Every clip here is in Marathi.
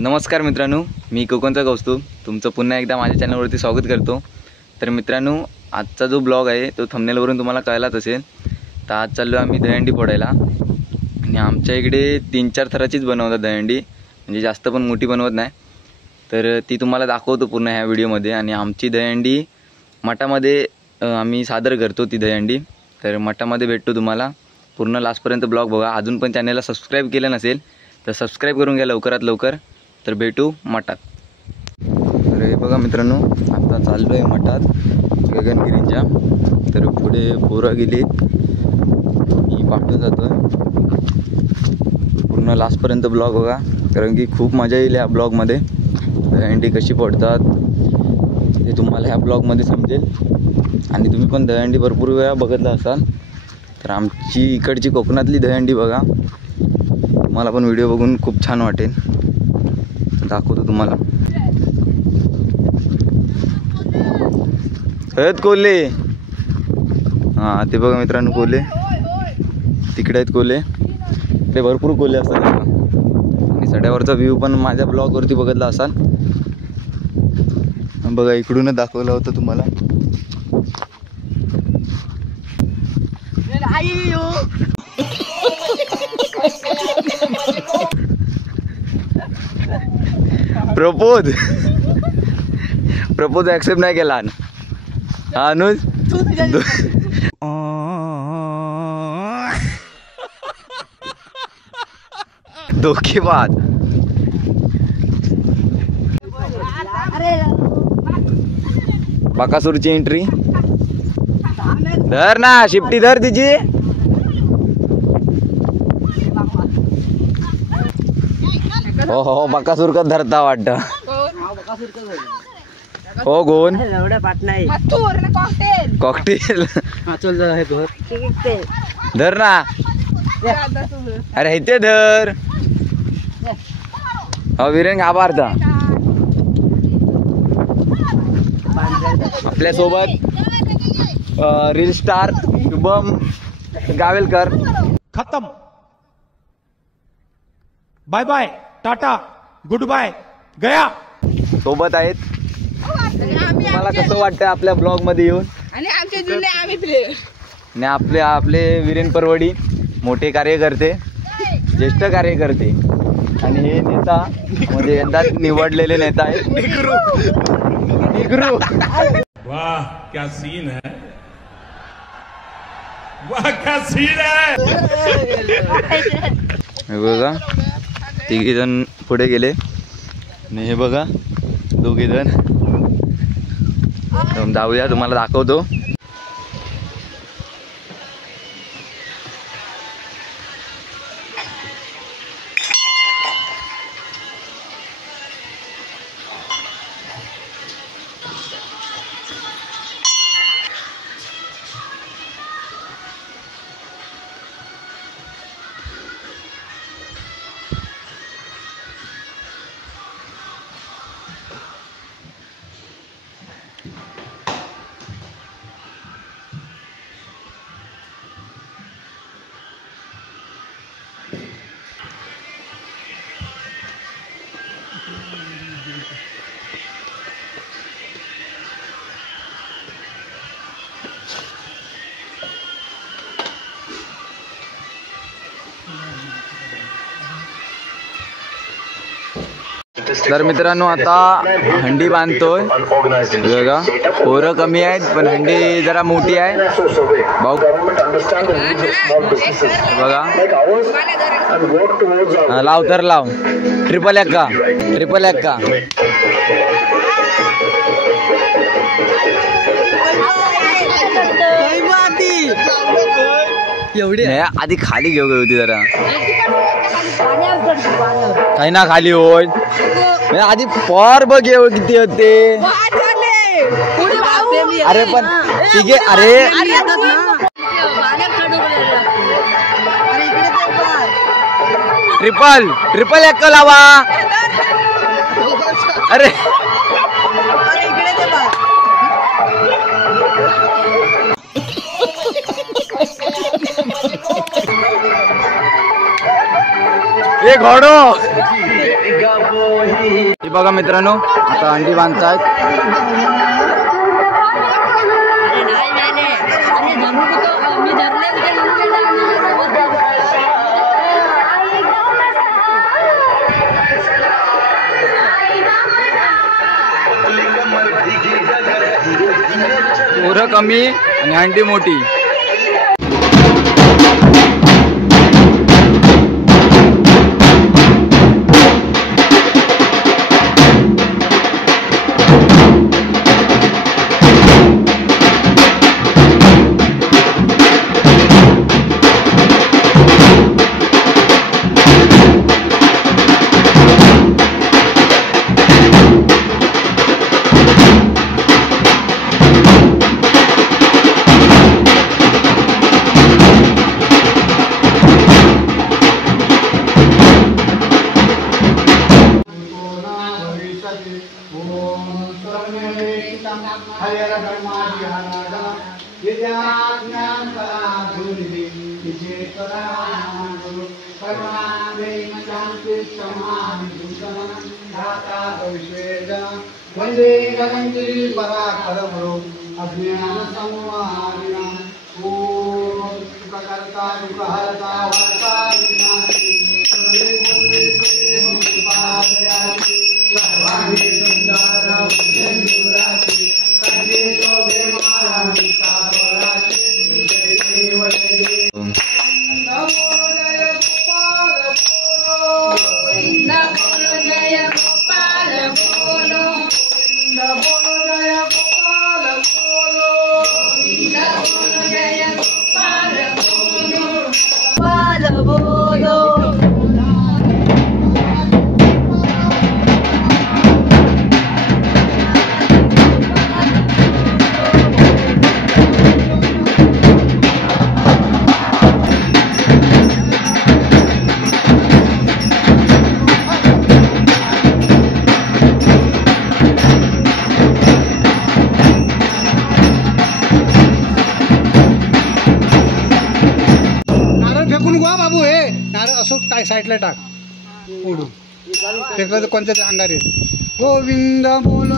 नमस्कार मित्रांनो, मी कोकणचा कौस्तुभ तुमचं पुन्हा एकदा माझ्या चॅनलवरती स्वागत करतो। तर मित्रांनो, आजचा जो ब्लॉग आहे तो थंबनेलवरून तुम्हाला कळलाच असेल। तर आज चाललो आम्ही दहीहंडी फोडायला आणि आमच्या इकडे 3-4 थराचीच बनवतात दहीहंडी, म्हणजे जास्त पण मोठी बनवत नाही। तर ती तुम्हाला दाखवतो पूर्ण ह्या व्हिडिओमध्ये। आणि आमची दहीहंडी मठामध्ये आम्ही सादर करतो ती दहीहंडी। तर मठामध्ये भेटतो तुम्हाला, पूर्ण लास्टपर्यंत ब्लॉग बघा। अजून पण चॅनलला सबस्क्राईब केलं नसेल तर सबस्क्राईब करून घ्या लवकरात लवकर। तर भेटू मठात। तर हे बघा मित्रांनो, आता चाललो आहे मठात गगनगिरीच्या। तर पुढे पोरं गेली, मी पाठवून जातो आहे। पूर्ण लास्टपर्यंत ब्लॉग बघा, कारण की खूप मजा येईल या ब्लॉगमध्ये। दहीहंडी कशी फोडतात हे तुम्हाला ह्या ब्लॉगमध्ये समजेल। आणि तुम्ही पण दहीहंडी भरपूर वेळा बघितला असाल। तर आमची इकडची कोकणातली दहीहंडी बघा, तुम्हाला पण व्हिडिओ बघून खूप छान वाटेल। दाखवतो तुम्हाला। आहेत कोल्हे, हां ते बघा मित्रांनो, कोल्हे तिकडे आहेत। कोल्हे ते भरपूर कोल्हे असतात आणि सड्यावरचा व्ह्यू पण माझ्या ब्लॉगवरती बघितला असाल। बघा इकडूनच दाखवलं होतं तुम्हाला। प्रपोज ॲक्सेप्ट नाही केला हा अनुज। धोकेबाज। बाकासूरची एंट्री धर ना, शिफ्टी धर तिची। हो हो, बाकासूर का धरता वाटत। हो गोन कॉकटेल धर ना। अरे इथे धर। हो वीरेन आभारता। आपल्या सोबत रील स्टार शुभम गावेलकर। खत्म, bye bye, tata, goodbye, गया सोबत आहेत। तुम्हाला कसं वाटतं आपल्या ब्लॉग मध्ये येऊन? आणि आमचे जुने आम्ही प्लेयर आणि आपले वीरेन परवडी मोठे कार्यकर्ते, ज्येष्ठ कार्यकर्ते। आणि हे नेता म्हणजे यंदा निवडलेले नेता आहेत निगरू। वाह क्या सीन है, वाह क्या सीन है। हे बघा तिघी जण पुढे गेले आणि हे बघा दोघे जण। जाऊया, तुम्हाला दाखवतो। तर मित्रांनो, आता हंडी बांधतोय बघा। पोरं कमी आहेत पण हंडी जरा मोठी आहे भाऊ बघा। लाव तर लाव, ट्रिपल एक्का ट्रिपल एक्का। एवढी आधी खाली घेऊ होती जरा, काही ना खाली होय आधी पर बघ किती होते। अरे पण ठीक आहे, अरे ट्रिपल एक लावा। अरे ये घोड़ो बघा मित्रांनो, आता अंडी बांधतायत. पोरं कमी आणि अंडी मोठी. वंदे गगनगिरी पराक्रमो अज्ञान संहारिणा ओम सुखकर्ता दुःखहर्ता वर्ता विनाशी सर्वे सर्वे सर्वे पादयासि सर्वाणि संसारा भुजंगुरासि तज्जे शोभे मायामिता परासि जय देव जय देव. नमो जय गोपाल बोलो, बोलो जय गोपाल बोलो, बोलो जय गोपाल बोलो, गोपाल बोलो. काय साईडला टाक उडू फेकलं तर कोणत्या तरी अंगार येत. गोविंद बोलो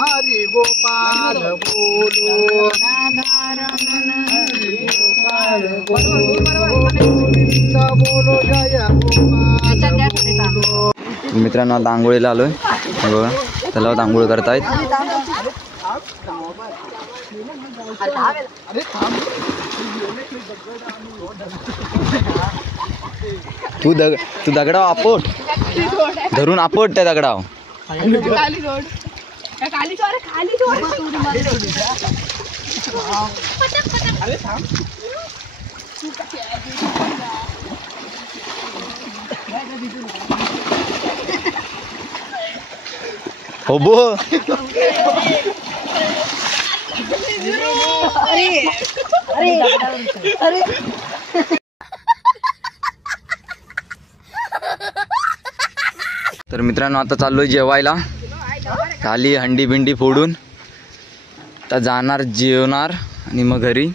हरि गोपाल बोलो, बोलो जय गोपाल बोलो. मित्रांनो आता आंघोळीला आलोय. बघा तलावात आंघोळ करतायत. तू दगडाव आपट धरून आपट त्या दगडाव. हो बो. तर मित्रांनो आता चाललोय जेवायला. खाली हंडी बिंडी फोडून आता जाणार जेवणार आणि मग घरी.